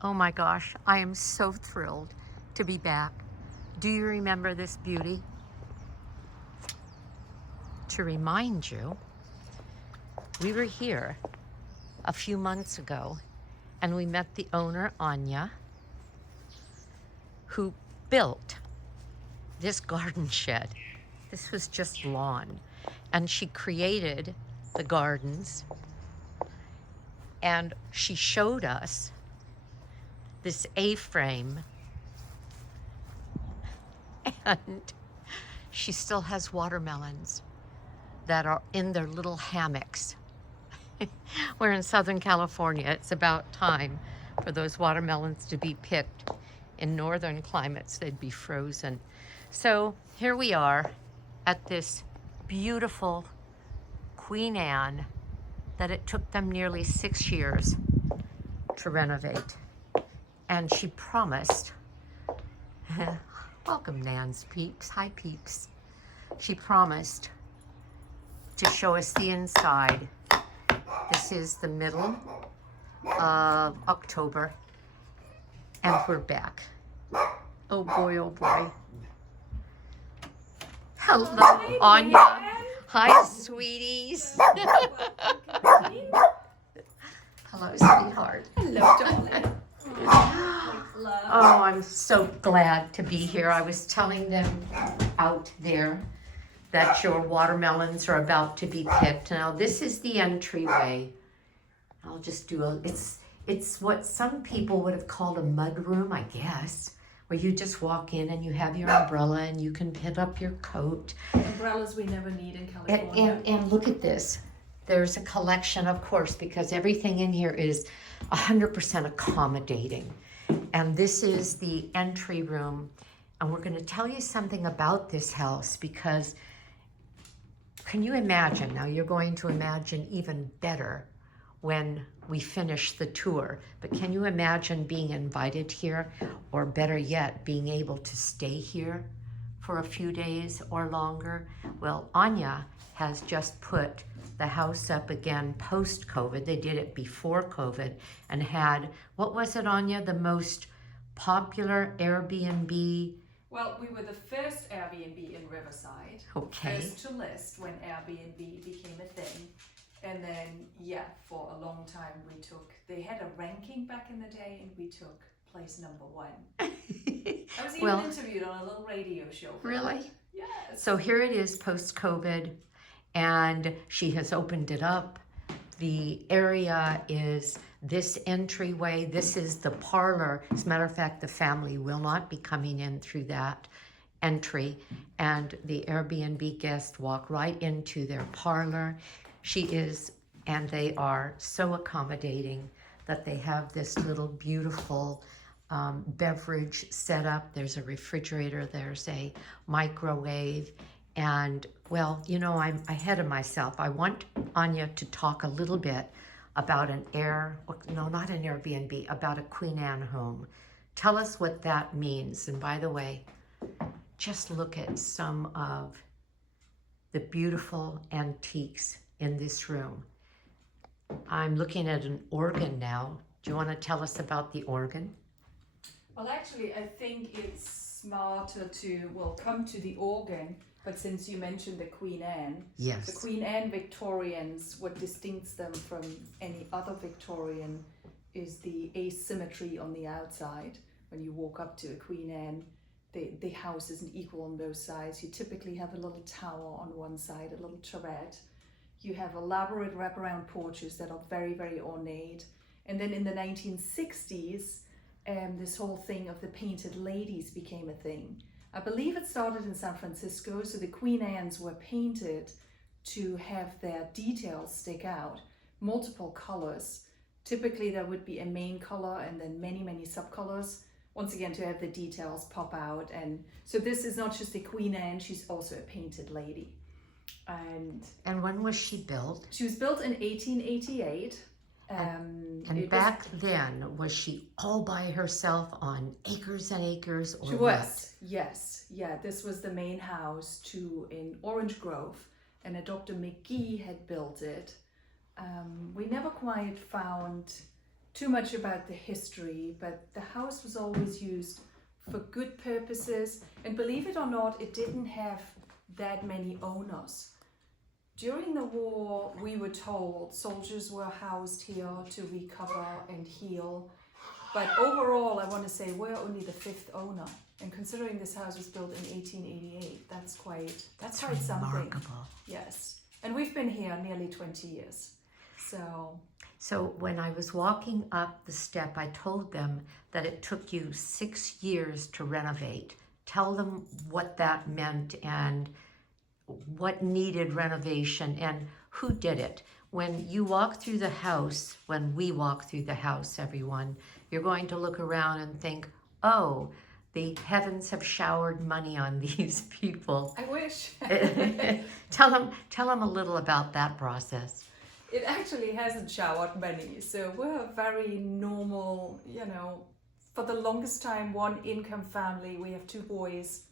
Oh my gosh, I am so thrilled to be back. Do you remember this beauty? To remind you, we were here a few months ago and we met the owner, Anja, who built this garden shed. This was just lawn. And she created the gardens and she showed us this A-frame, and she still has watermelons that are in their little hammocks. We're in Southern California. It's about time for those watermelons to be picked. In northern climates, they'd be frozen. So here we are at this beautiful Queen Anne that it took them nearly 6 years to renovate. And she promised, welcome Nan's peeps, hi peeps. She promised to show us the inside. This is the middle of October and we're back. Oh boy, oh boy. Hello, Anja. Hi, sweeties. Hello, sweetheart. Hello, darling. Oh, I'm so glad to be here. I was telling them out there that your watermelons are about to be picked. Now, this is the entryway. I'll just do it's what some people would have called a mud room, I guess, where you just walk in and you have your umbrella and you can pin up your coat. Umbrellas we never need in California. And look at this. There's a collection, of course, because everything in here is 100% accommodating. And this is the entry room. And we're going to tell you something about this house because can you imagine? Now you're going to imagine even better when we finish the tour. But can you imagine being invited here, or better yet, being able to stay here for a few days or longer? Well, Anja has just put the house up again post-COVID. They did it before COVID and had, what was it, Anja, the most popular Airbnb? Well, we were the first Airbnb in Riverside. Okay. First to list when Airbnb became a thing. And then, yeah, for a long time they had a ranking back in the day and we took place number 1. I was even interviewed on a little radio show. Really? Yes. So here it is post-COVID and she has opened it up. The area is this entryway. This is the parlor. As a matter of fact, the family will not be coming in through that entry, and the Airbnb guests walk right into their parlor. And they are so accommodating that they have this little beautiful beverage set up. There's a refrigerator, there's a microwave, and well, you know, I'm ahead of myself. I want Anja to talk a little bit about not an Airbnb, about a Queen Anne home. Tell us what that means. And by the way, just look at some of the beautiful antiques in this room. I'm looking at an organ now. Do you want to tell us about the organ? Well, actually, I think it's smarter to, come to the organ, but since you mentioned the Queen Anne, yes, the Queen Anne Victorians, what distincts them from any other Victorian is the asymmetry on the outside. When you walk up to a Queen Anne, the house isn't equal on both sides. You typically have a little tower on one side, a little turret. You have elaborate wraparound porches that are very, very ornate. And then in the 1960s, this whole thing of the painted ladies became a thing. I believe it started in San Francisco, so the Queen Annes were painted to have their details stick out, multiple colors. Typically there would be a main color and then many, many subcolors, once again to have the details pop out. And so this is not just a Queen Anne, she's also a painted lady. And when was she built? She was built in 1888. And back then, was she all by herself on acres and acres, or she was, what? yes. Yeah, this was the main house in Orange Grove, and a Dr. McGee had built it. We never quite found too much about the history, but the house was always used for good purposes. And believe it or not, it didn't have that many owners. During the war, we were told soldiers were housed here to recover and heal. But overall, I want to say we're only the 5th owner. And considering this house was built in 1888, that's quite something. Remarkable. Yes. And we've been here nearly 20 years. So when I was walking up the step, I told them that it took you 6 years to renovate. Tell them what that meant and what needed renovation and who did it. When you walk through the house, when we walk through the house, everyone, you're going to look around and think, oh, the heavens have showered money on these people. I wish. Tell them a little about that process. It actually hasn't showered money. So we're a very normal, for the longest time, one income family. We have 2 boys.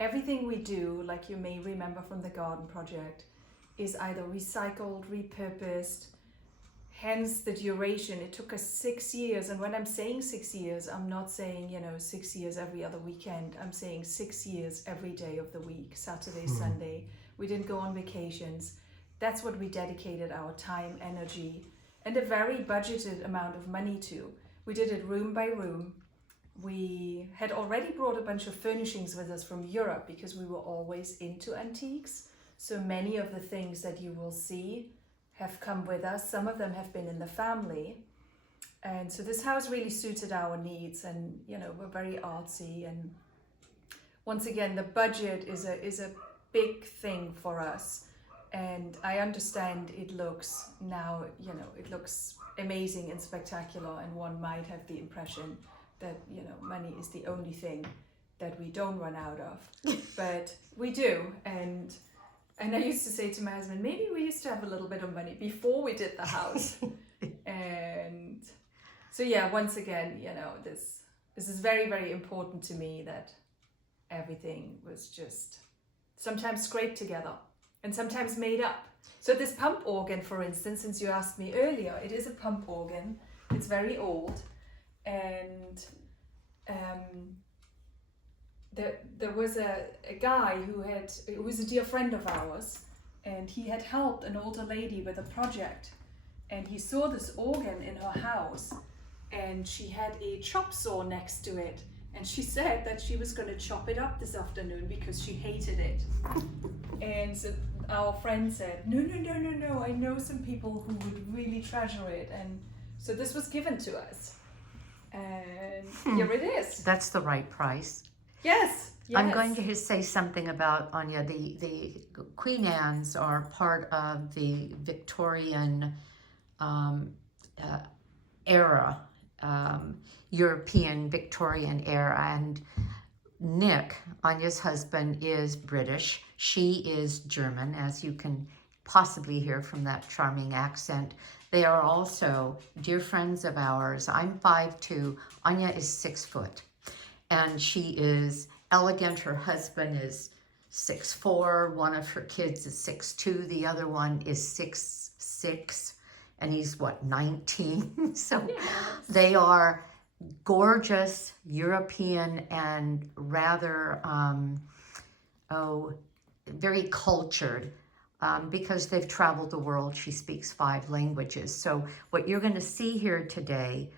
Everything we do, like you may remember from the garden project, is either recycled, repurposed, hence the duration. It took us 6 years. And when I'm saying 6 years, I'm not saying, 6 years every other weekend. I'm saying 6 years every day of the week, Saturday, Sunday. We didn't go on vacations. That's what we dedicated our time, energy, and a very budgeted amount of money to. We did it room by room. We had already brought a bunch of furnishings with us from Europe because we were always into antiques. So many of the things that you will see have come with us. Some of them have been in the family. And so this house really suited our needs, and we're very artsy. And once again, the budget is a big thing for us. And I understand it looks now, it looks amazing and spectacular, and one might have the impression that, money is the only thing that we don't run out of. But we do. And I used to say to my husband, maybe we used to have a little bit of money before we did the house. And so once again, this is very, very important to me, that everything was just sometimes scraped together and sometimes made up. So this pump organ, for instance, since you asked me earlier, it is a pump organ. It's very old. And there was a guy who was a dear friend of ours, and he had helped an older lady with a project. And he saw this organ in her house, and she had a chop saw next to it. And she said that she was going to chop it up this afternoon because she hated it. And so our friend said, no, I know some people who would really treasure it. And so this was given to us. And here it is. That's the right price. Yes. I'm going to say something about, Anja, the Queen Anne's are part of the Victorian era, European Victorian era, and Nick, Anja's husband, is British. She is German, as you can possibly hear from that charming accent. They are also dear friends of ours. I'm 5'2", Anja is 6 foot, and she is elegant. Her husband is 6'4", one of her kids is 6'2", the other one is 6'6", and he's 19. So they are gorgeous, European, and rather very cultured, because they've traveled the world. She speaks 5 languages. So what you're going to see here today,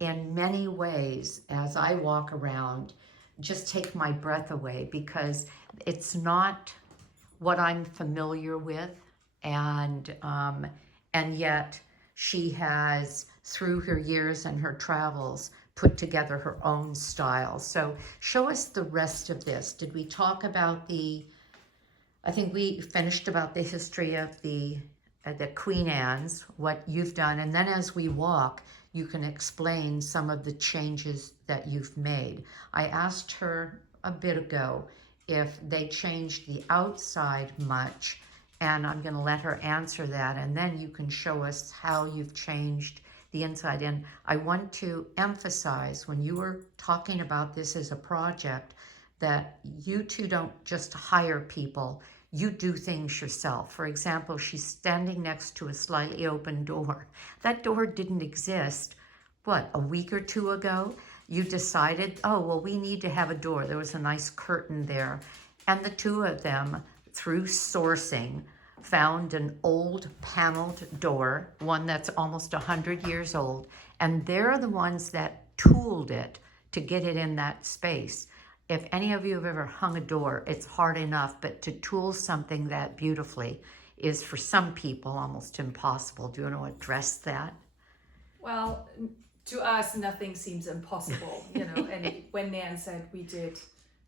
in many ways, as I walk around, just take my breath away, because it's not what I'm familiar with, and yet she has, through her years and her travels, put together her own style. So show us the rest of this. Did we talk about I think we finished about the history of the Queen Anne's, what you've done, and then as we walk, you can explain some of the changes that you've made. I asked her a bit ago if they changed the outside much, and I'm going to let her answer that, and then you can show us how you've changed the inside. And I want to emphasize, when you were talking about this as a project, that you two don't just hire people, you do things yourself. For example, she's standing next to a slightly open door. That door didn't exist, what, a week or two ago? You decided, oh, well, we need to have a door. There was a nice curtain there. And the two of them, through sourcing, found an old paneled door, one that's almost 100 years old, and they're the ones that tooled it to get it in that space. If any of you have ever hung a door, it's hard enough, but to tool something that beautifully is for some people almost impossible. Do you want to address that? Well, to us, nothing seems impossible, and when Nan said we did,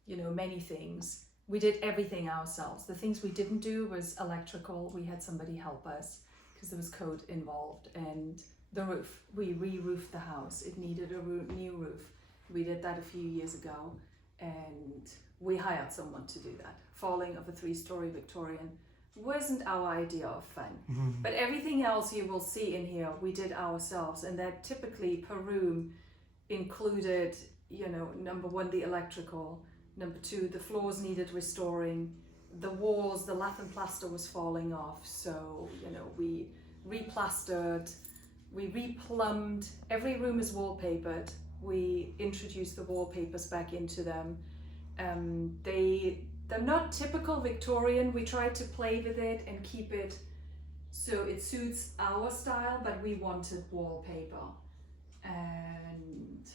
many things, we did everything ourselves. The things we didn't do was electrical. We had somebody help us because there was code involved. And the roof, we re-roofed the house. It needed a new roof. We did that a few years ago. And we hired someone to do that. Falling of a 3-story Victorian wasn't our idea of fun. Mm-hmm. But everything else you will see in here, we did ourselves. And that typically per room included, number one, the electrical. Number two, the floors needed restoring. The walls, the lath and plaster was falling off. So, we replastered, we replumbed. Every room is wallpapered. We introduced the wallpapers back into them. They're not typical Victorian. We tried to play with it and keep it so it suits our style, but we wanted wallpaper. And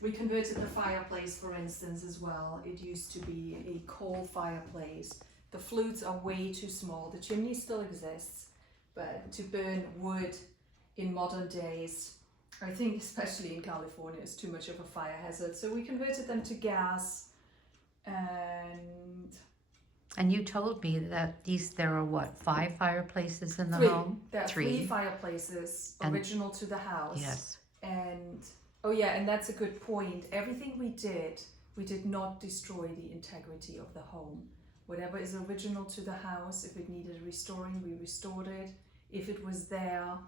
we converted the fireplace, for instance, as well. It used to be a coal fireplace. The flutes are way too small. The chimney still exists, but to burn wood in modern days, I think especially in California, it's too much of a fire hazard. So we converted them to gas. And you told me that there are what, 5 fireplaces in the Three. home? There are 3 fireplaces original to the house. Yes. And and that's a good point. Everything we did not destroy the integrity of the home. Whatever is original to the house, if it needed restoring, we restored it. If it was there,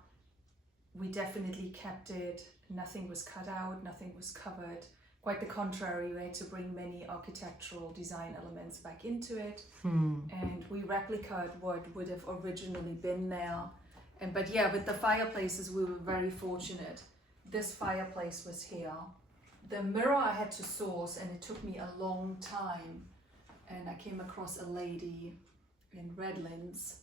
we definitely kept it. Nothing was cut out, nothing was covered. Quite the contrary, we had to bring many architectural design elements back into it. And we replicated what would have originally been there. But with the fireplaces, we were very fortunate. This fireplace was here. The mirror I had to source, and it took me a long time. And I came across a lady in Redlands,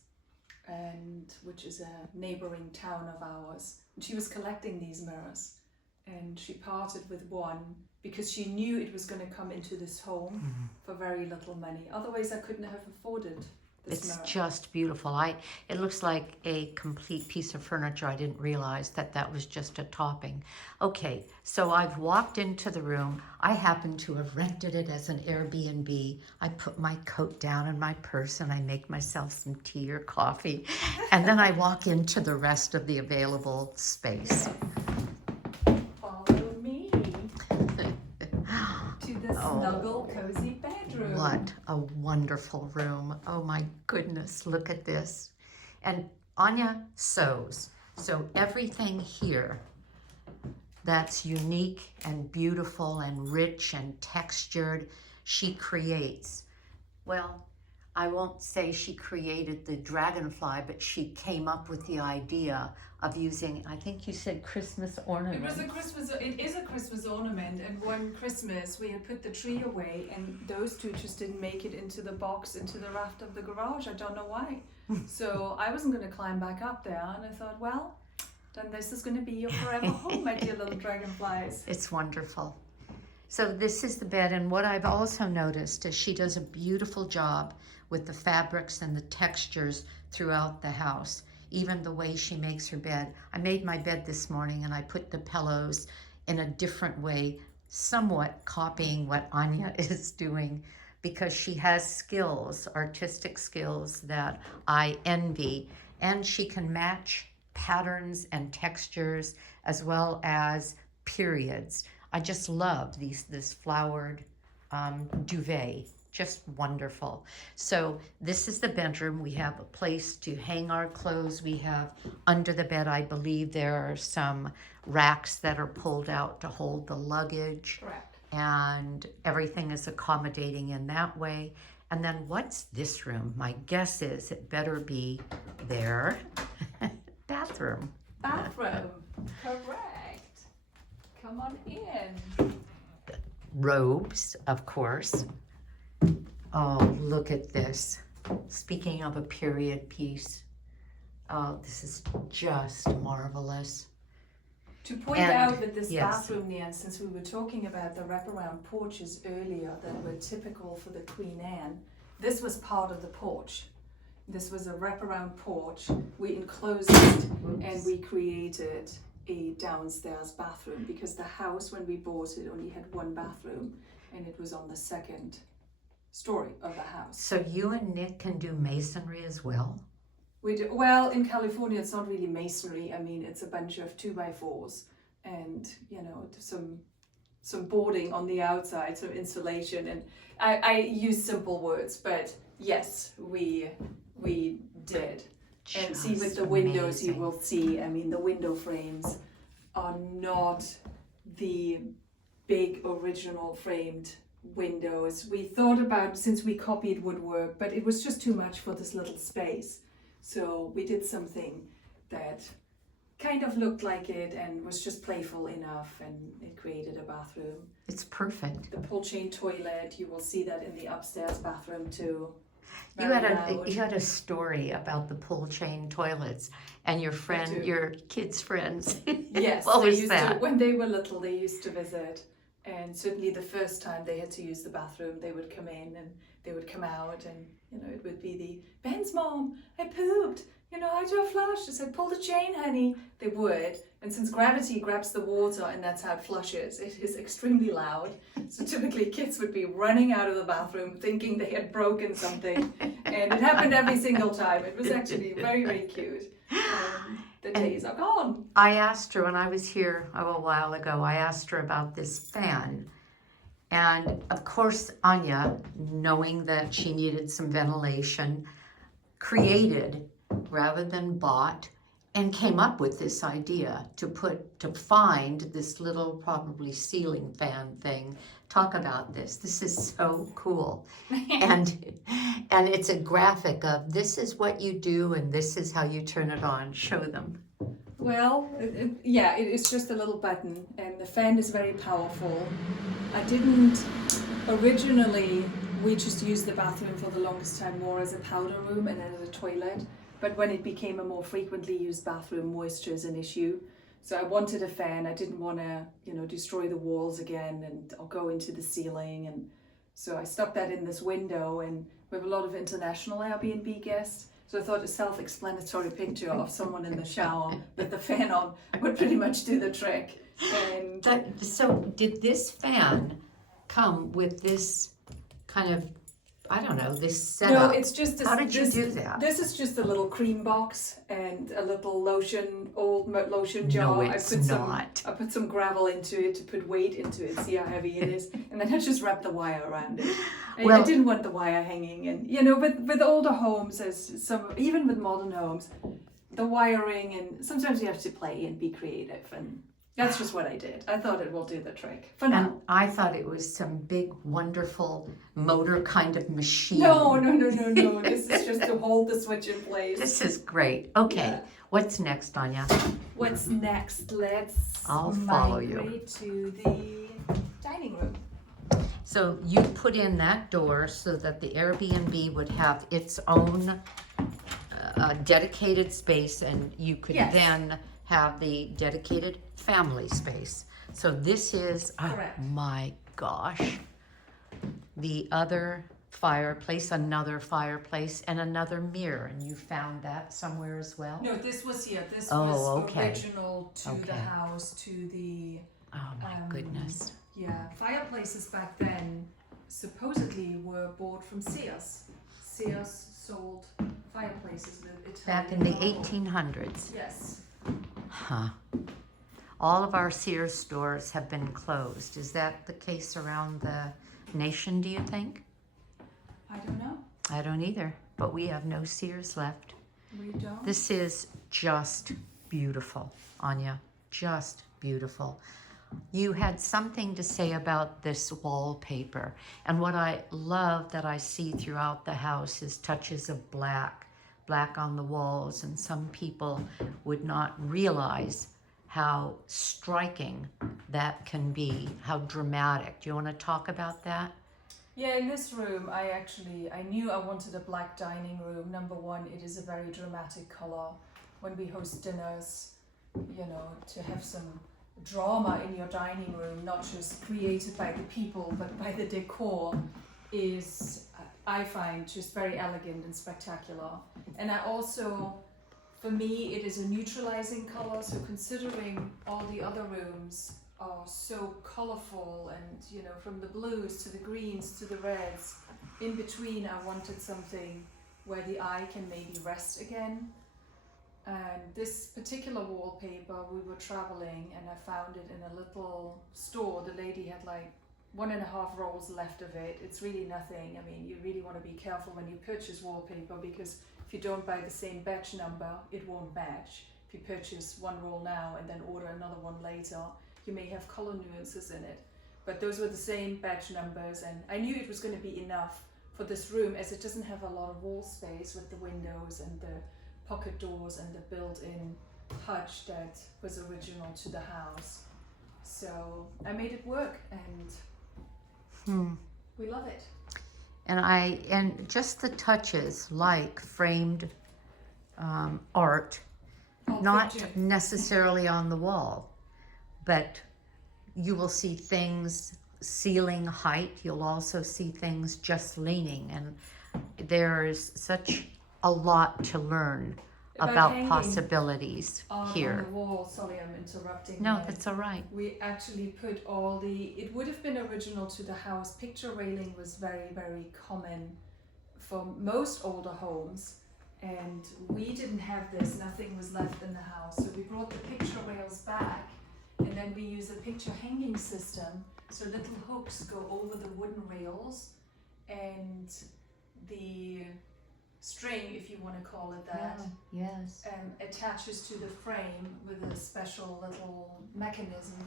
which is a neighboring town of ours. And she was collecting these mirrors, and she parted with one because she knew it was going to come into this home for very little money. Otherwise, I couldn't have afforded this mirror. It's just beautiful. It looks like a complete piece of furniture. I didn't realize that was just a topping. Okay, so I've walked into the room. I happen to have rented it as an Airbnb. I put my coat down in my purse and I make myself some tea or coffee. And then I walk into the rest of the available space. Follow me to the snuggle, cozy bedroom. What a wonderful room. Oh my goodness, look at this. And Anja sews. So everything here that's unique and beautiful and rich and textured, she creates. Well, I won't say she created the dragonfly, but she came up with the idea of using, I think you said Christmas ornaments. It is a Christmas ornament, and one Christmas we had put the tree away, and those two just didn't make it into the box, into the raft of the garage. I don't know why. So I wasn't going to climb back up there, and I thought, well, then this is going to be your forever home, my dear little dragonflies. It's wonderful. So this is the bed, and what I've also noticed is she does a beautiful job with the fabrics and the textures throughout the house, even the way she makes her bed. I made my bed this morning and I put the pillows in a different way, somewhat copying what Anja is doing, because she has skills, artistic skills that I envy, and she can match patterns and textures as well as periods. I just love this flowered duvet, just wonderful. So this is the bedroom. We have a place to hang our clothes. We have under the bed, I believe there are some racks that are pulled out to hold the luggage. Correct. And everything is accommodating in that way. And then what's this room? My guess is it better be their bathroom. Bathroom. Correct. Come on in. Robes, of course. Oh, look at this. Speaking of a period piece, oh, this is just marvelous. To point out with this bathroom, Nian, since we were talking about the wraparound porches earlier that were typical for the Queen Anne, this was part of the porch. This was a wraparound porch. We enclosed it and we created a downstairs bathroom because the house, when we bought it, only had one bathroom and it was on the second story of the house. So you and Nick can do masonry as well? We do. Well, in California, it's not really masonry. I mean, it's a bunch of 2x4s and, you know, some boarding on the outside, some insulation. And I use simple words, but yes, we did. And see, with the windows, amazing. you will see, I mean, the window frames are not the big original framed windows. We thought about, since we copied woodwork, but it was just too much for this little space. So we did something that kind of looked like it and was just playful enough, and it created a bathroom. It's perfect. The pull chain toilet, you will see that in the upstairs bathroom too. You had a story about the pull chain toilets and your kids' friends. Yes, What was that? when they were little, they used to visit, and certainly the first time they had to use the bathroom, they would come in and they would come out, and you know, it would be the Ben's mom, I pooped. You know, I do a flush. I said, pull the chain, honey. They would. And since gravity grabs the water and that's how it flushes, it is extremely loud. So typically kids would be running out of the bathroom thinking they had broken something. And it happened every single time. It was actually very, very cute. The days are gone. I asked her when I was here a while ago, I asked her about this fan. And of course, Anja, knowing that she needed some ventilation, created rather than bought, and came up with this idea to find this little probably ceiling fan thing. Talk about this. This is so cool. and it's a graphic of this is what you do and this is how you turn it on. Show them. Well, it's just a little button, and the fan is very powerful. I didn't originally, we just used the bathroom for the longest time more as a powder room and then as a toilet. But when it became a more frequently used bathroom, moisture is an issue. So I wanted a fan. I didn't want to, you know, destroy the walls again or go into the ceiling. And so I stuck that in this window, and we have a lot of international Airbnb guests. So I thought a self-explanatory picture of someone in the shower with the fan on would pretty much do the trick. And so did this fan come with this kind of, I don't know, this setup? No, it's just this. How did you do that? This is just a little cream box and a little old lotion jar. No, it's not. I put some gravel into it to put weight into it, see how heavy it is, and then I just wrapped the wire around it. I didn't want the wire hanging, and you know, with older homes, even with modern homes, the wiring, and sometimes you have to play and be creative, and that's just what I did. I thought it will do the trick for now. And I thought it was some big, wonderful motor kind of machine. No. This is just to hold the switch in place. This is great. Okay, Yeah. What's next, Anja? What's next? I'll follow migrate to the dining room. So you put in that door so that the Airbnb would have its own dedicated space, and you could Yes. then have the dedicated family space. So this is, oh Correct. my gosh, the other fireplace, another fireplace, and another mirror. And you found that somewhere as well? No, this was here. This Oh, was okay. original to the Okay. house, to the Oh my goodness. fireplaces back then supposedly were bought from Sears. Sears sold fireplaces with Italian Back in the marble. 1800s. Yes. Huh. All of our Sears stores have been closed. Is that the case around the nation, do you think? I don't know. I don't either, but we have no Sears left. We don't. This is just beautiful, Anja. Just beautiful. you had something to say about this wallpaper. And what I love that I see throughout the house is touches of black on the walls. And some people would not realize how striking that can be, how dramatic. Do you want to talk about that? Yeah, in this room, I knew I wanted a black dining room. Number one, it is a very dramatic color. When we host dinners, you know, to have some drama in your dining room, not just created by the people, but by the decor, is, I find, just very elegant and spectacular. And I also, for me, it is a neutralizing color, so considering all the other rooms are so colorful and, you know, from the blues to the greens to the reds, in between I wanted something where the eye can maybe rest again. And this particular wallpaper, we were traveling and I found it in a little store. The lady had like 1.5 rolls left of it. It's really nothing. I mean, you really want to be careful when you purchase wallpaper, because if you don't buy the same batch number, it won't match. If you purchase 1 roll now and then order another one later, you may have color nuances in it. But those were the same batch numbers, and I knew it was going to be enough for this room, as it doesn't have a lot of wall space with the windows and the pocket doors and the built-in hutch that was original to the house. So I made it work, and we love it. And just the touches, like framed art, not necessarily on the wall, but you will see things ceiling height. You'll also see things just leaning, and there's such a lot to learn about possibilities here. On the wall, sorry, I'm interrupting. No, that's all right. We actually put it would have been original to the house. Picture railing was very, very common for most older homes, and we didn't have this. Nothing was left in the house, so we brought the picture rails back, and then we use a picture hanging system, so little hooks go over the wooden rails, and the string, if you want to call it that, yes, attaches to the frame with a special little mechanism.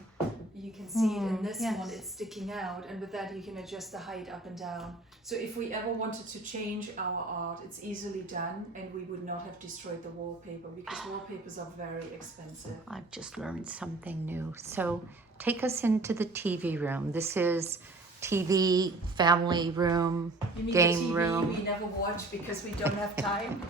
You can see it in this one, it's sticking out, and with that you can adjust the height up and down. So if we ever wanted to change our art, it's easily done, and we would not have destroyed the wallpaper, because wallpapers are very expensive. I've just learned something new. So take us into the TV room. This is TV, family room, You mean game the TV room. we never watch because we don't have time?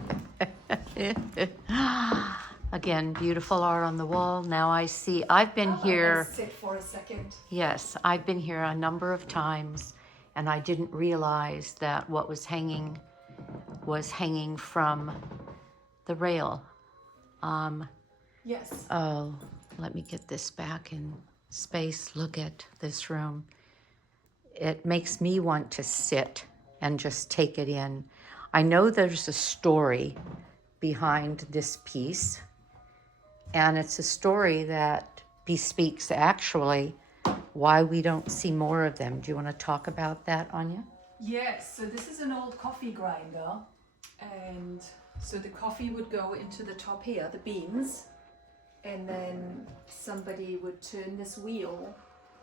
Again, beautiful art on the wall. Now I've been here. Sit for a second. Yes, I've been here a number of times, and I didn't realize that what was hanging from the rail. Yes. Oh, let me get this back in space. Look at this room. It makes me want to sit and just take it in. I know there's a story behind this piece, and it's a story that bespeaks actually why we don't see more of them. Do you want to talk about that, Anja? Yes, so this is an old coffee grinder, and so the coffee would go into the top here, the beans, and then somebody would turn this wheel,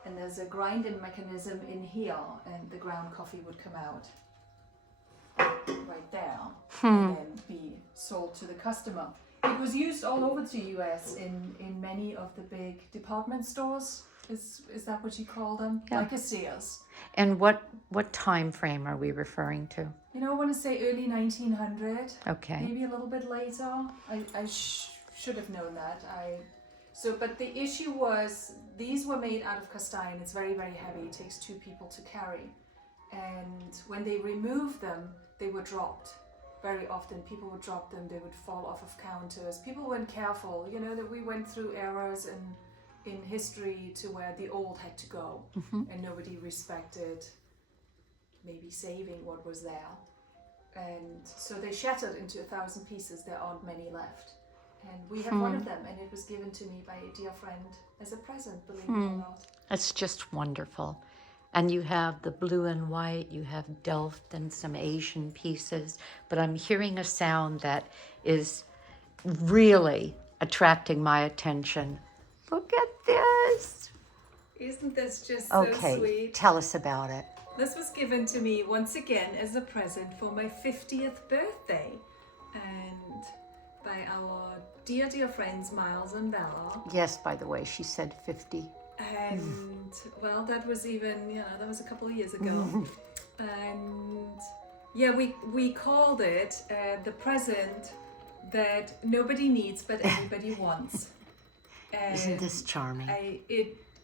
and there's a grinding mechanism in here, and the ground coffee would come out right there and then be sold to the customer. It was used all over the US in many of the big department stores. Is that what you call them? Yeah. Like a Sears. And what time frame are we referring to? You know, I want to say early 1900. Okay. Maybe a little bit later. I should have known that. But the issue was, these were made out of cast iron. It's very, very heavy. It takes 2 people to carry. And when they removed them, they were dropped. Very often people would drop them. They would fall off of counters. People weren't careful. You know, that we went through eras in history to where the old had to go, and nobody respected maybe saving what was there. And so they shattered into 1,000 pieces. There aren't many left. And we have one of them, and it was given to me by a dear friend as a present, believe it or not. That's just wonderful. And you have the blue and white, you have Delft and some Asian pieces, but I'm hearing a sound that is really attracting my attention. Look at this. Isn't this just so Okay, sweet? tell us about it. This was given to me once again as a present for my 50th birthday, and by our dear, dear friends Miles and Bella. Yes, by the way, she said 50. And well, that was even, that was a couple of years ago. And yeah, we called it the present that nobody needs but everybody wants. And Isn't this charming?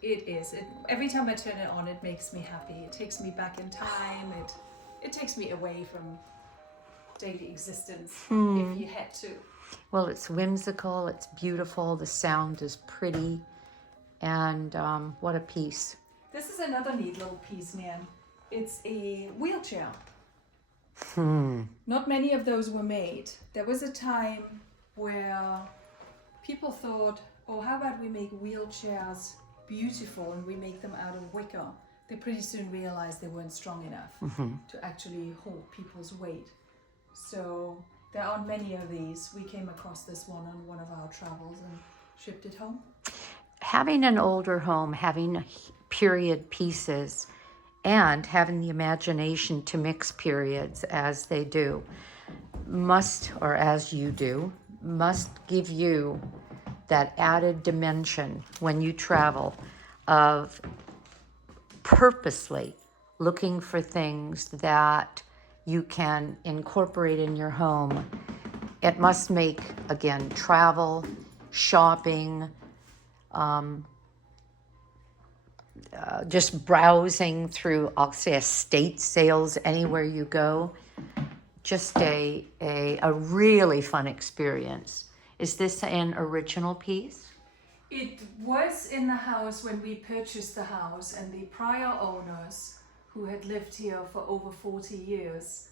It is. Every time I turn it on, it makes me happy. It takes me back in time. It takes me away from daily existence if you had to. Well, it's whimsical, it's beautiful, the sound is pretty, and what a piece. This is another neat little piece, man. It's a wheelchair. Not many of those were made. There was a time where people thought, oh, how about we make wheelchairs beautiful and we make them out of wicker? They pretty soon realized they weren't strong enough to actually hold people's weight. So there aren't many of these. We came across this one on one of our travels and shipped it home. Having an older home, having period pieces, and having the imagination to mix periods as they do, must give you that added dimension when you travel of purposely looking for things that you can incorporate in your home. It must make, again, travel, shopping, just browsing through, I'll say, estate sales anywhere you go, just a really fun experience. Is this an original piece? It was in the house when we purchased the house, and the prior owners, who had lived here for over 40 years,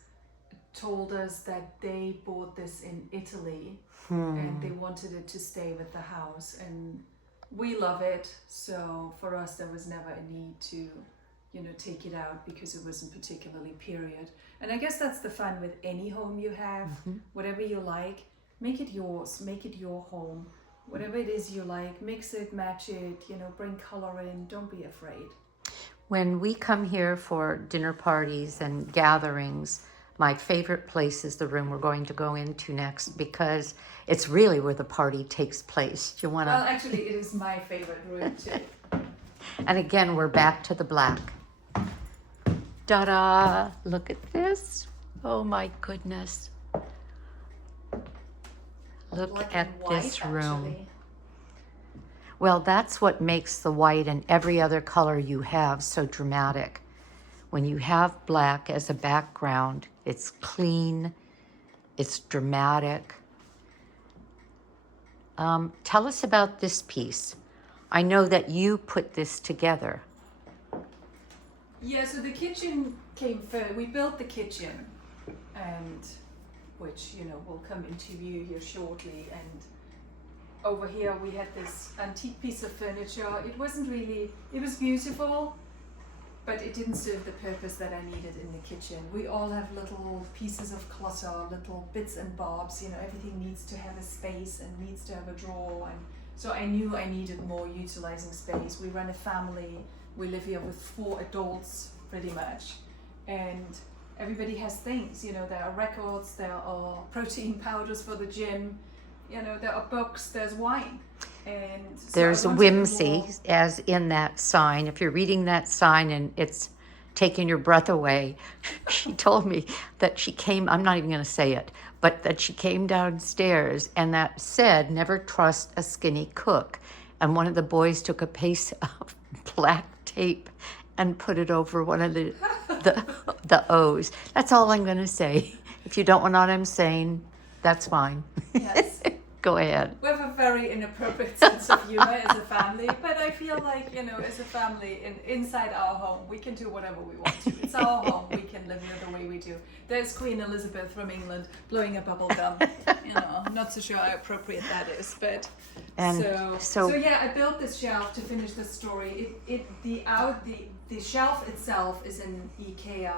told us that they bought this in Italy and they wanted it to stay with the house, and we love it. So for us, there was never a need to, take it out because it wasn't particularly period. And I guess that's the fun with any home you have. Whatever you like, make it yours, make it your home. Whatever it is you like, mix it, match it, bring color in, don't be afraid. When we come here for dinner parties and gatherings, my favorite place is the room we're going to go into next, because it's really where the party takes place. Do you want to? Well, actually, it is my favorite room too. And again, we're back to the black. Ta-da! Look at this. Oh my goodness. Look Black at and white, this room. actually. Well, that's what makes the white and every other color you have so dramatic. When you have black as a background, it's clean, it's dramatic. Tell us about this piece. I know that you put this together. Yeah, so the kitchen came first. We built the kitchen, and which will come into view here shortly. And over here we had this antique piece of furniture. It was beautiful, but it didn't serve the purpose that I needed in the kitchen. We all have little pieces of clutter, little bits and bobs. Everything needs to have a space and needs to have a drawer. And so I knew I needed more utilizing space. We run a family. We live here with 4 adults, pretty much. And everybody has things. There are records, there are protein powders for the gym, there are books, there's wine. And so There's I wanted whimsy, more. as in that sign. If you're reading that sign and it's taking your breath away, she told me that she came, I'm not even going to say it, but that she came downstairs and that said, never trust a skinny cook. And one of the boys took a piece of black tape and put it over one of the O's. That's all I'm going to say. If you don't know what I'm saying, that's fine. Yes. Go ahead. We have a very inappropriate sense of humor as a family, but I feel like, as a family, inside our home, we can do whatever we want to. It's our home. We can live here the way we do. There's Queen Elizabeth from England blowing a bubble gum. I'm not so sure how appropriate that is, but And so yeah, I built this shelf to finish the story. The shelf itself is an IKEA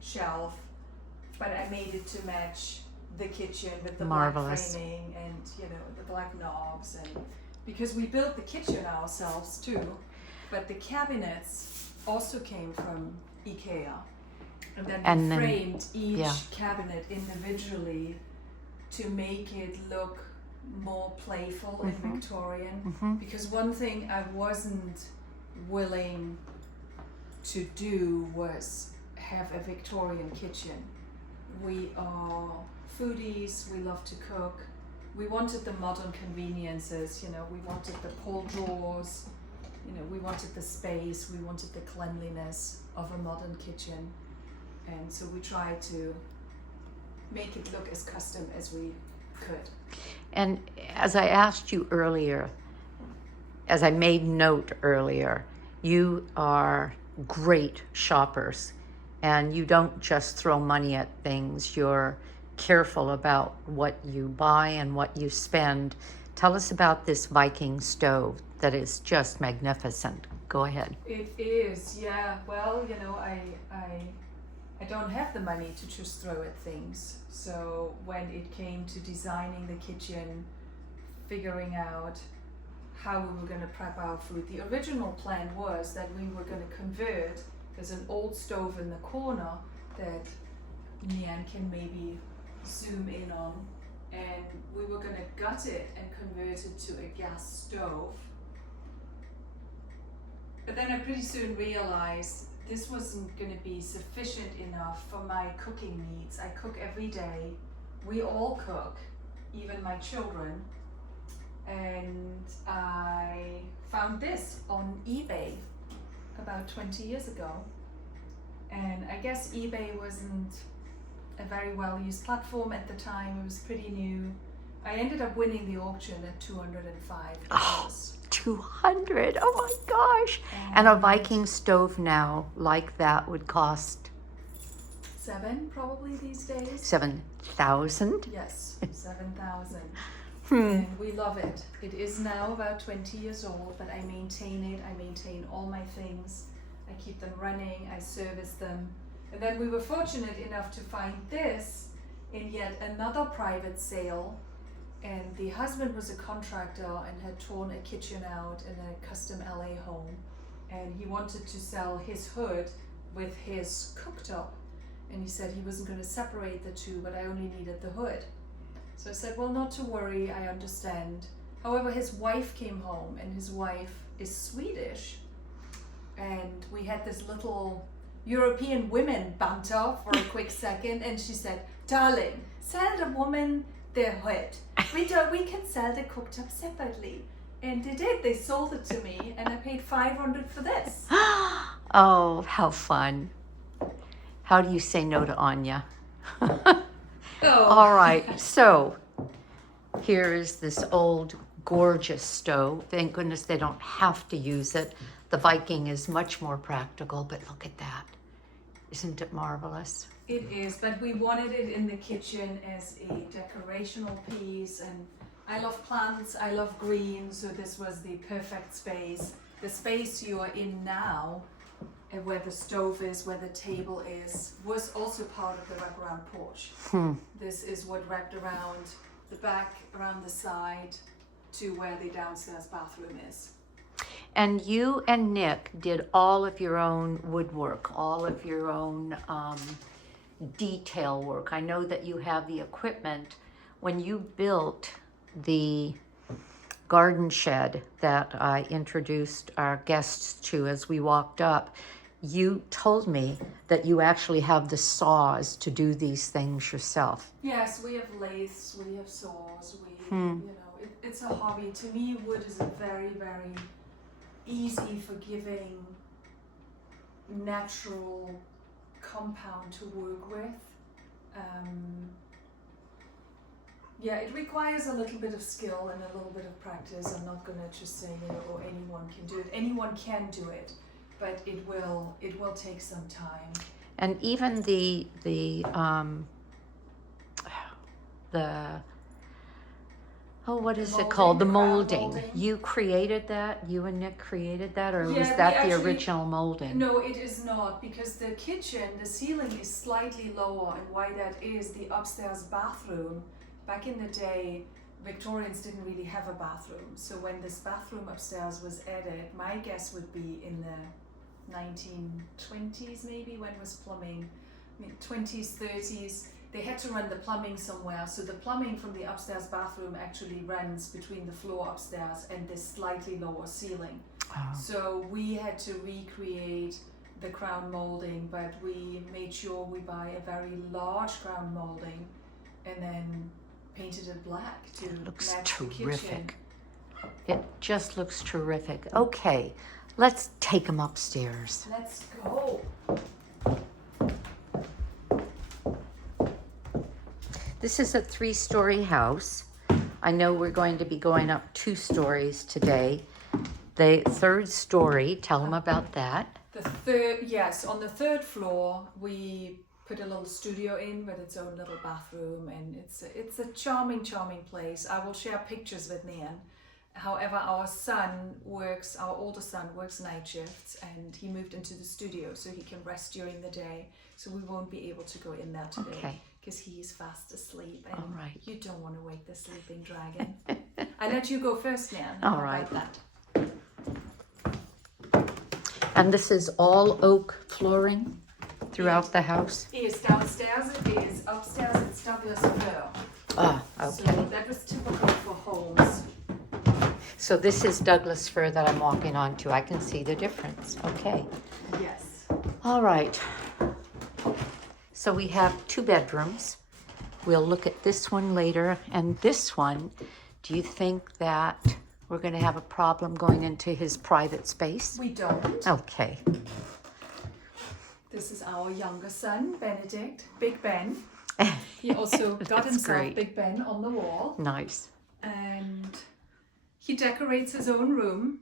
shelf, but I made it to match the kitchen with the Marvelous. black framing and the black knobs, and because we built the kitchen ourselves too, but the cabinets also came from IKEA. And then And we then- framed each yeah. cabinet individually to make it look more playful and Victorian. Because one thing I wasn't willing to do was have a Victorian kitchen. We are foodies, we love to cook. We wanted the modern conveniences, you know, we wanted the pull drawers, you know, we wanted the space, we wanted the cleanliness of a modern kitchen. And so we tried to make it look as custom as we could. And as I asked you earlier, as I made note earlier, you are great shoppers and you don't just throw money at things. You're careful about what you buy and what you spend. Tell us about this Viking stove that is just magnificent. Go ahead. It is, yeah. Well, you know, I don't have the money to just throw at things. So when it came to designing the kitchen, figuring out how we were going to prep our food, the original plan was that we were going to convert. There's an old stove in the corner that Nian can maybe zoom in on, and we were going to gut it and convert it to a gas stove. But then I pretty soon realized this wasn't going to be sufficient enough for my cooking needs. I cook every day. We all cook, even my children. And I found this on eBay about 20 years ago. And I guess eBay wasn't a very well-used platform at the time. It was pretty new. I ended up winning the auction at $205. 200, oh my gosh. And a Viking stove now like that would cost $7 probably these days. 7,000. Yes, 7,000. Hmm. And we love it. It is now about 20 years old, but I maintain it. I maintain all my things. I keep them running. I service them. And then we were fortunate enough to find this in yet another private sale. And the husband was a contractor and had torn a kitchen out in a custom LA home. And he wanted to sell his hood with his cooktop. And he said he wasn't going to separate the two, but I only needed the hood. So I said, well, not to worry, I understand. However, his wife came home, and his wife is Swedish. And we had this little European women banter for a quick second, and she said, darling, sell the woman their hood. We can sell the cooktop separately. And they did, they sold it to me, and I paid $500 for this. Oh, how fun. How do you say no to Anja? Oh. All right, so here is this old gorgeous stove. Thank goodness they don't have to use it. The Viking is much more practical, but look at that. Isn't it marvelous? It is, but we wanted it in the kitchen as a decorational piece, and I love plants, I love green, so this was the perfect space. The space you are in now, where the stove is, where the table is, was also part of the wraparound porch. This is what wrapped around the back, around the side, to where the downstairs bathroom is. And you and Nick did all of your own woodwork, all of your own detail work. I know that you have the equipment. When you built the garden shed that I introduced our guests to as we walked up, you told me that you actually have the saws to do these things yourself. Yes, we have lathes, we have saws, you know, it's a hobby. To me, wood is a very, very easy, forgiving, natural compound to work with. Yeah, it requires a little bit of skill and a little bit of practice. I'm not gonna just say, you know, oh, anyone can do it. Anyone can do it, but it will take some time. And even the what is it called? The molding. You created that? You and Nick created that, or was Yeah, that we the actually- original molding? No, it is not, because the kitchen, the ceiling is slightly lower, and why that is, the upstairs bathroom, back in the day, Victorians didn't really have a bathroom. So when this bathroom upstairs was added, my guess would be in the 1920s maybe, when was plumbing, I mean 20s, 30s. They had to run the plumbing somewhere. So the plumbing from the upstairs bathroom actually runs between the floor upstairs and this slightly lower ceiling. Oh. So we had to recreate the crown molding, but we made sure we buy a very large crown molding and then painted it black to It looks match the kitchen. terrific. It just looks terrific. Okay, let's take them upstairs. Let's go. This is a 3-story house. I know we're going to be going up 2 stories today. The 3rd story, tell them about that. The third, yes, on the 3rd floor we put a little studio in with its own little bathroom, and it's a charming place. I will share pictures with Nan. However, our older son works night shifts, and he moved into the studio so he can rest during the day. So we won't be able to go in there today. Okay. Because he's fast asleep, and All right. you don't want to wake the sleeping dragon. I let you go first, Nan. All How right. about that? And this is all oak flooring throughout the house? It is downstairs, it is upstairs, it's Douglas fir. Ah, So okay. that was typical for homes. So this is Douglas fir that I'm walking onto. I can see the difference. Okay. Yes. All right. So we have 2 bedrooms. We'll look at this one later. And this one, do you think that we're going to have a problem going into his private space? We don't. Okay. This is our younger son, Benedict, Big Ben. He also got That's himself great. Big Ben on the wall. Nice. And he decorates his own room.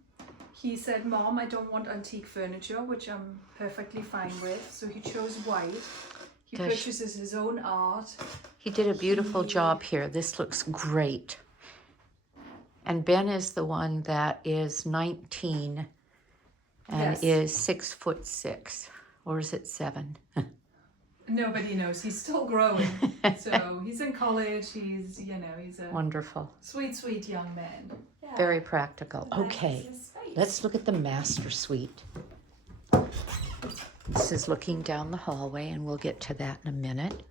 He said, Mom, I don't want antique furniture, which I'm perfectly fine with. So he chose white. He Gosh. purchases his own art. He did a beautiful job here. This looks great. And Ben is the one that is 19 and Yes. is 6'6", or is it 7? Nobody knows. He's still growing. So he's in college. He's a Wonderful. sweet young man. Yeah. Very practical. Nice Okay, space. let's look at the master suite. This is looking down the hallway, and we'll get to that in a minute.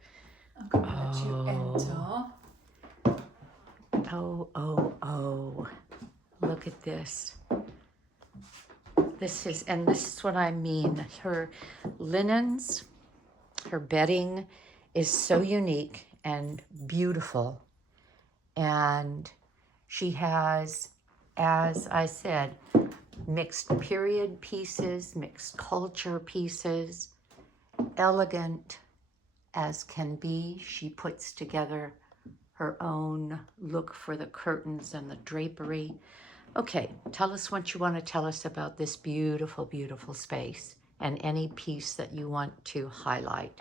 I'm gonna let you enter. Oh. Look at this. This is what I mean. Her linens, her bedding is so unique and beautiful. And she has, as I said, mixed period pieces, mixed culture pieces, elegant as can be. She puts together her own look for the curtains and the drapery. Okay, tell us what you want to tell us about this beautiful, beautiful space and any piece that you want to highlight.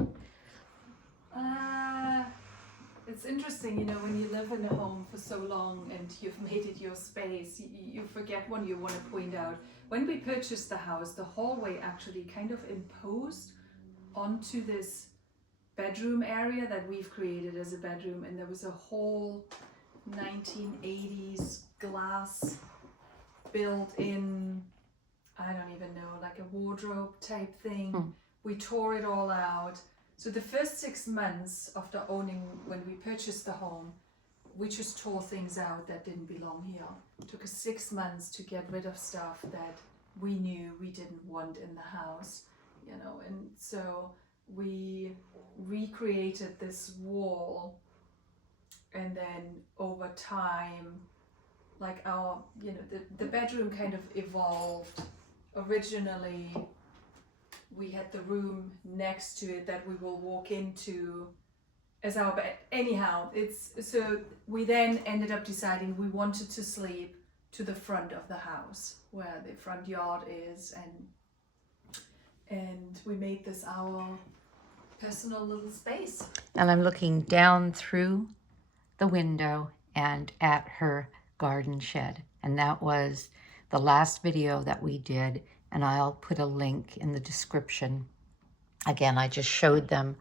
It's interesting, when you live in a home for so long and you've made it your space, you forget one you want to point out. When we purchased the house, the hallway actually kind of imposed onto this bedroom area that we've created as a bedroom, and there was a whole 1980s glass built in, I don't even know, like a wardrobe type thing. We tore it all out. So the first 6 months after owning, when we purchased the home, we just tore things out that didn't belong here. It took us 6 months to get rid of stuff that we knew we didn't want in the house, and so we recreated this wall, and then over time, like our, the bedroom kind of evolved. Originally, we had the room next to it that we will walk into as our bed. Anyhow, so we then ended up deciding we wanted to sleep to the front of the house where the front yard is, and we made this our personal little space. And I'm looking down through the window and at her garden shed. And that was the last video that we did, and I'll put a link in the description. Again, I just showed them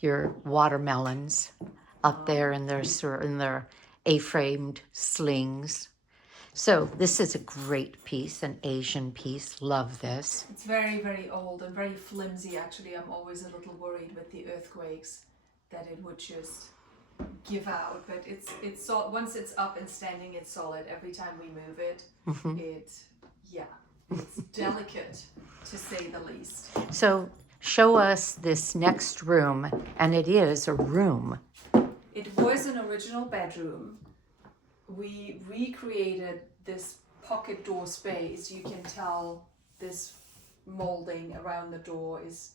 your watermelons up there in their A-framed slings. So this is a great piece, an Asian piece. Love this. It's very, very old and very flimsy. Actually, I'm always a little worried with the earthquakes that it would just give out. But it's once it's up and standing, it's solid. Every time we move it, it's delicate to say the least. So show us this next room, and it is a room. It was an original bedroom. We recreated this pocket door space. You can tell this molding around the door is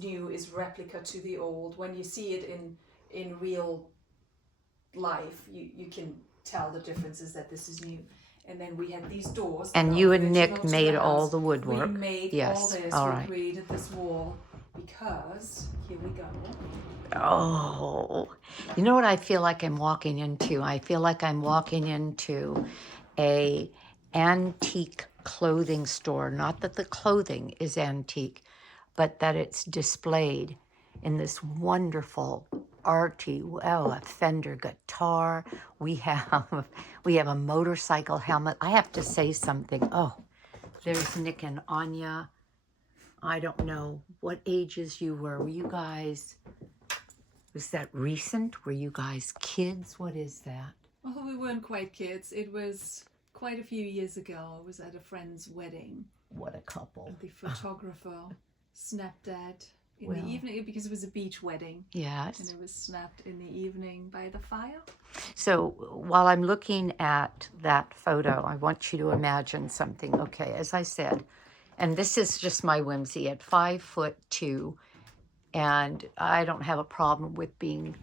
new, is replica to the old. When you see it in real life, you can tell the differences that this is new. And then we had these doors. And you and Nick made all the woodwork. We made all this. All we right. created this wall because, here we go. Oh, you know what I feel like I'm walking into? I feel like I'm walking into a antique clothing store. Not that the clothing is antique, but that it's displayed in this wonderful arty, a Fender guitar. We have a motorcycle helmet. I have to say something. Oh, there's Nick and Anja. I don't know what ages you were. Were you guys... Was that recent? Were you guys kids? What is that? Well, we weren't quite kids. It was quite a few years ago. I was at a friend's wedding. What a couple. The photographer snapped that in Well. the evening because it was a beach wedding. Yes. And it was snapped in the evening by the fire. So while I'm looking at that photo, I want you to imagine something. Okay, as I said, and this is just my whimsy, at 5'2", and I don't have a problem with being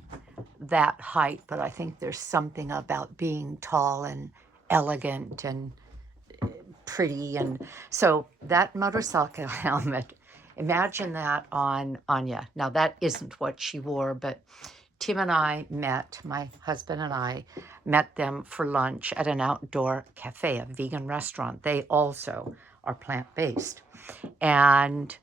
that height, but I think there's something about being tall and elegant and pretty. And so that motorcycle helmet, imagine that on Anja. Now that isn't what she wore, but Tim and I met, my husband and I met them for lunch at an outdoor cafe, a vegan restaurant. They also are plant-based. And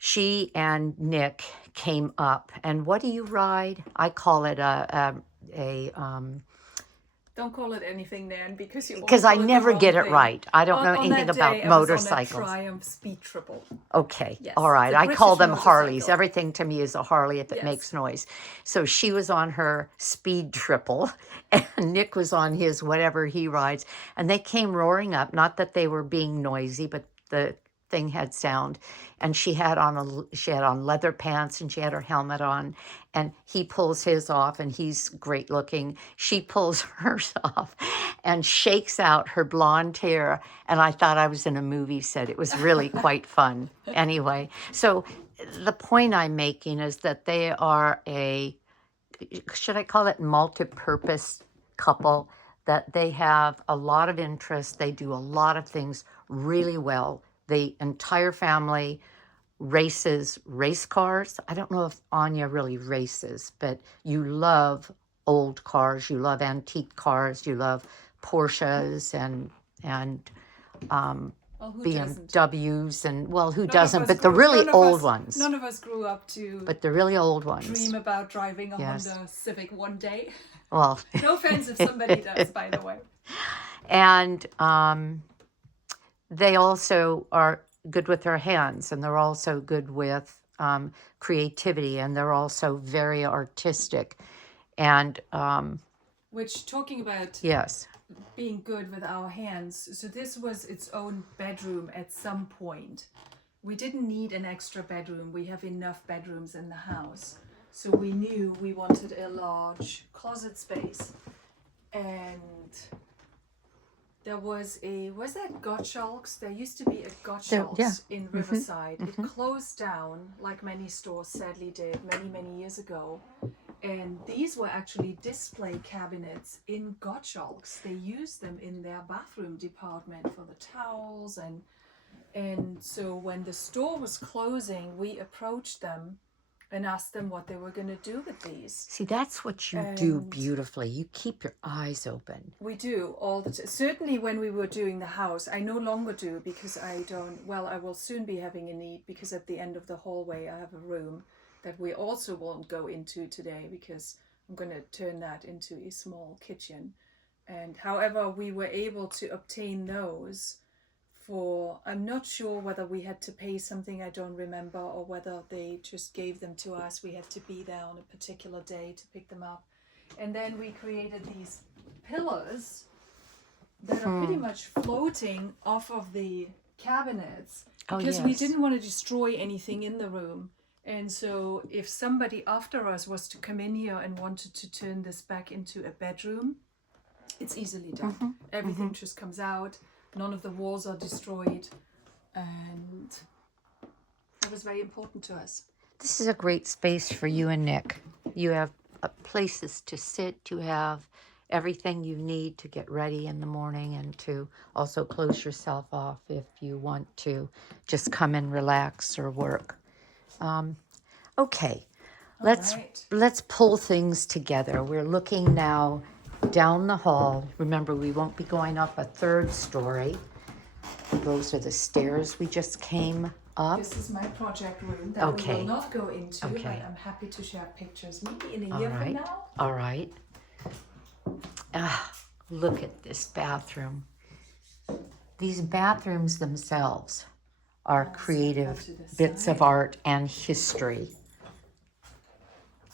she and Nick came up, and what do you ride? I call it Don't call it anything, Nan, because I never get it right. I don't know anything about motorcycles. On a Triumph Speed Triple. Okay, Yes, all right. the I call British them Harleys. motorcycle. Everything to me is a Harley if it Yes. makes noise. So she was on her Speed Triple, and Nick was on his whatever he rides, and they came roaring up. Not that they were being noisy, but the thing had sound, and she had on leather pants, and she had her helmet on, and he pulls his off, and he's great looking. She pulls hers off and shakes out her blonde hair, and I thought I was in a movie set. It was really quite fun. Anyway, so the point I'm making is that they are should I call it multi-purpose couple, that they have a lot of interest. They do a lot of things really well. The entire family races race cars. I don't know if Anja really races, but you love old cars, you love antique cars, you love Porsches and Well, who doesn't? BMWs and, well, who None of doesn't? us But the grew- really none of old us- ones. None of us grew up to But the really old ones. dream about driving a Yes. Honda Civic one day. Well, No offense if somebody does, by the way. and they also are good with their hands, and they're also good with creativity, and they're also very artistic. And Which, talking about yes, being good with our hands, so this was its own bedroom at some point. We didn't need an extra bedroom. We have enough bedrooms in the house. So we knew we wanted a large closet space. And there was that Gottschalk's? There used to be a Gottschalk's yeah. in Riverside. It closed down, like many stores sadly did, many, many years ago. And these were actually display cabinets in Gottschalk's. They used them in their bathroom department for the towels. And so when the store was closing, we approached them and asked them what they were going to do with these. see, that's what you do And- beautifully. You keep your eyes open. We do all the time. Certainly when we were doing the house, I no longer do because I will soon be having a need because at the end of the hallway I have a room that we also won't go into today because I'm going to turn that into a small kitchen. And however, we were able to obtain those for, I'm not sure whether we had to pay something, I don't remember, or whether they just gave them to us. We had to be there on a particular day to pick them up. And then we created these pillars that are pretty much floating off of the cabinets, because we didn't want to destroy anything in the room. And so if somebody after us was to come in here and wanted to turn this back into a bedroom, it's easily done. Everything just comes out. None of the walls are destroyed. And that was very important to us. This is a great space for you and Nick. You have places to sit, you have everything you need to get ready in the morning, and to also close yourself off if you want to just come and relax or work. Okay, let's pull things together. We're looking now down the hall. Remember, we won't be going up a third story. Those are the stairs we just came up. This is my project room that we will not go into, but I'm happy to share pictures maybe in a year from now. All right. Look at this bathroom. These bathrooms themselves are creative bits of art and history.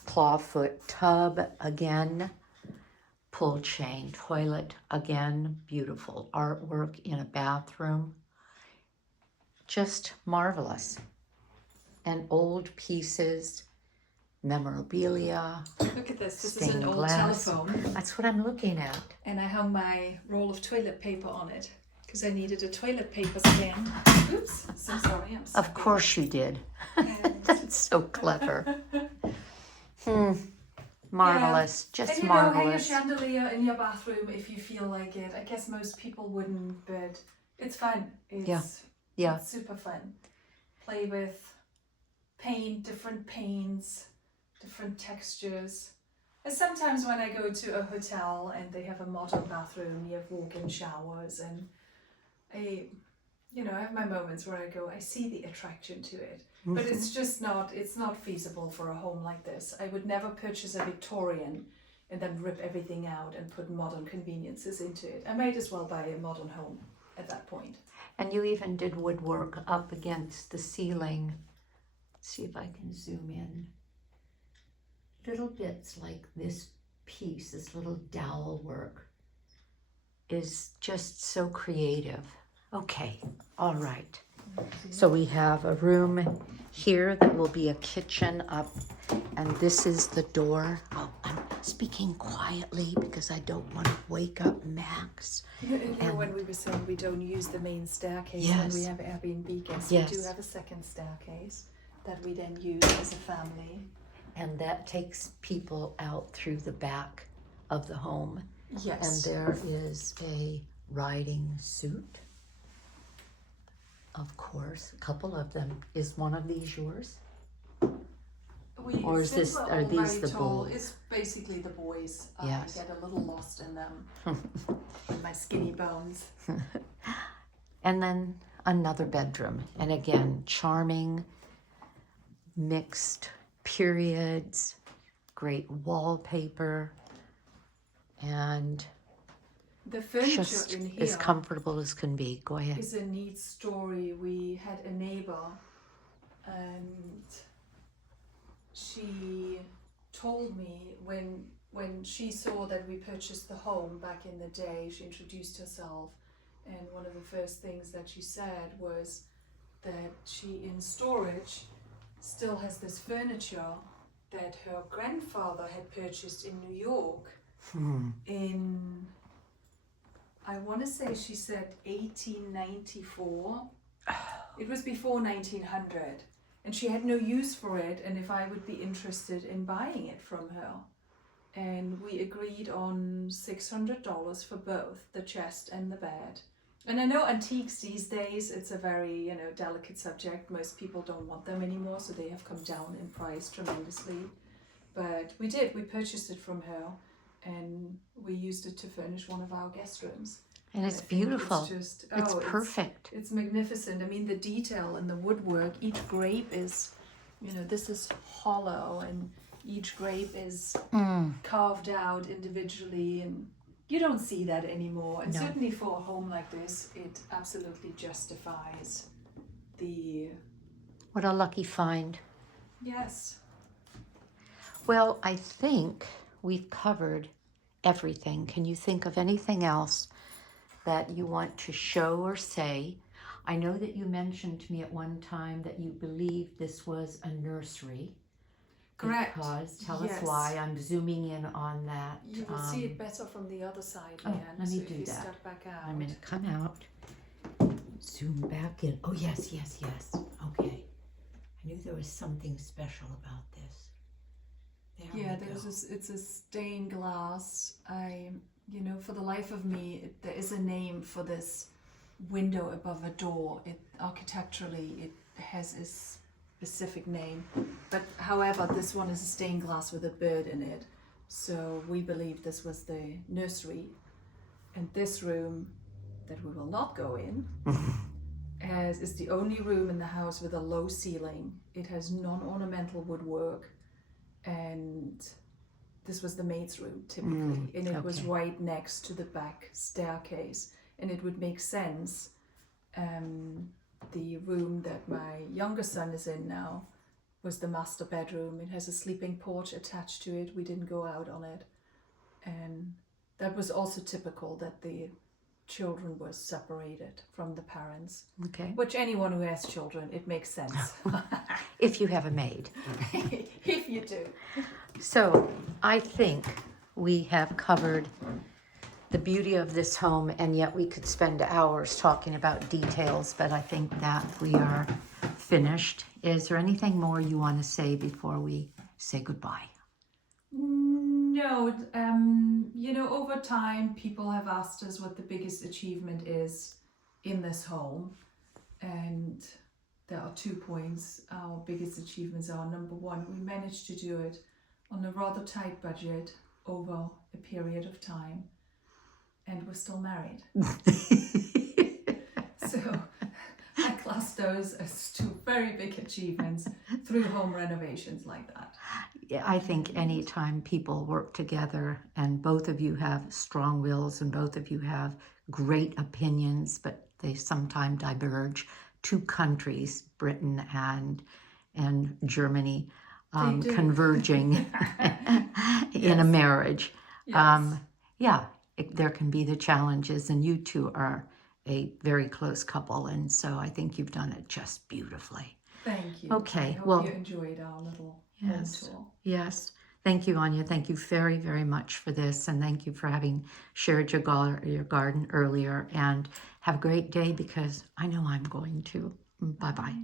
Clawfoot tub again. Pull chain toilet again. Beautiful artwork in a bathroom. Just marvelous. And old pieces, memorabilia. Look at this. This is an stained old glass. telephone. That's what I'm looking at. And I hung my roll of toilet paper on it because I needed a toilet paper stand. Oops, so sorry. I'm sorry. Of course you did. That's so clever. Marvelous, just and marvelous. Hang a chandelier in your bathroom if you feel like it. I guess most people wouldn't, but it's fun. It's super fun. Play with paint, different paints, different textures. And sometimes when I go to a hotel and they have a modern bathroom, you have walk-in showers, and I have my moments where I go, I see the attraction to it. But it's not feasible for a home like this. I would never purchase a Victorian and then rip everything out and put modern conveniences into it. I might as well buy a modern home at that point. And you even did woodwork up against the ceiling. Let's see if I can zoom in. Little bits like this piece, this little dowel work is just so creative. Okay, all right. So we have a room here that will be a kitchen up, and this is the door. Oh, I'm speaking quietly because I don't want to wake up Max. When we were saying we don't use the main staircase when we have Airbnb guests, we do have a second staircase that we then use as a family. And that takes people out through the back of the home. Yes. And there is a riding suit. Of course, a couple of them. Is one of these yours? Or is this? Are these the boys? It's basically the boys. Yes. I get a little lost in them with my skinny bones. And then another bedroom, and again, charming, mixed periods, great wallpaper, and the furniture just in here as comfortable as can be. Go ahead. is a neat story. We had a neighbor, and she told me when she saw that we purchased the home back in the day, she introduced herself, and one of the first things that she said was that she, in storage, still has this furniture that her grandfather had purchased in New York in, I want to say she said 1894. It was before 1900, and she had no use for it, and if I would be interested in buying it from her. And we agreed on $600 for both the chest and the bed. And I know antiques these days, it's a very, delicate subject. Most people don't want them anymore, so they have come down in price tremendously. But we purchased it from her, and we used it to furnish one of our guest rooms. And it's beautiful. It's perfect. It's magnificent. I mean, the detail and the woodwork, each grape is, this is hollow, and each grape is carved out individually, and you don't see that anymore. And No. certainly for a home like this, it absolutely justifies the What a lucky find. yes. Well, I think we've covered everything. Can you think of anything else that you want to show or say? I know that you mentioned to me at one time that you believe this was a nursery. Correct. Because, tell us Yes. why. I'm zooming in on that. You will see it better from the other side, oh, Leanne. let me so do if you that. step back out. I'm going to come out, zoom back in. Oh, yes, yes, yes. Okay. I knew there was something special about this. There Yeah, we go. it's a stained glass. For the life of me, there is a name for this window above a door. Architecturally, it has a specific name. But however, this one is a stained glass with a bird in it. So we believe this was the nursery. And this room that we will not go in is the only room in the house with a low ceiling. It has non-ornamental woodwork, and this was the maid's room typically, and it was okay. right next to the back staircase, and it would make sense. The room that my younger son is in now was the master bedroom. It has a sleeping porch attached to it. We didn't go out on it, and that was also typical that the children were separated from the parents. Okay. Which anyone who has children, it makes sense. If you have a maid. If you do. So I think we have covered the beauty of this home, and yet we could spend hours talking about details, but I think that we are finished. Is there anything more you want to say before we say goodbye? No, over time, people have asked us what the biggest achievement is in this home. And there are 2 points. Our biggest achievements are, number one, we managed to do it on a rather tight budget over a period of time. And we're still married. So I class those as 2 very big achievements through home renovations like that. Yeah, I think anytime people work together and both of you have strong wills and both of you have great opinions, but they sometimes diverge, 2 countries, Britain and Germany, converging in a marriage. Yes. There can be the challenges, and you two are a very close couple, and so I think you've done it just beautifully. Thank you. Okay, I hope well, you enjoyed our little yes, home tour. yes. Thank you, Anja. Thank you very, very much for this, and thank you for having shared your garden earlier. And have a great day, because I know I'm going to. Bye-bye.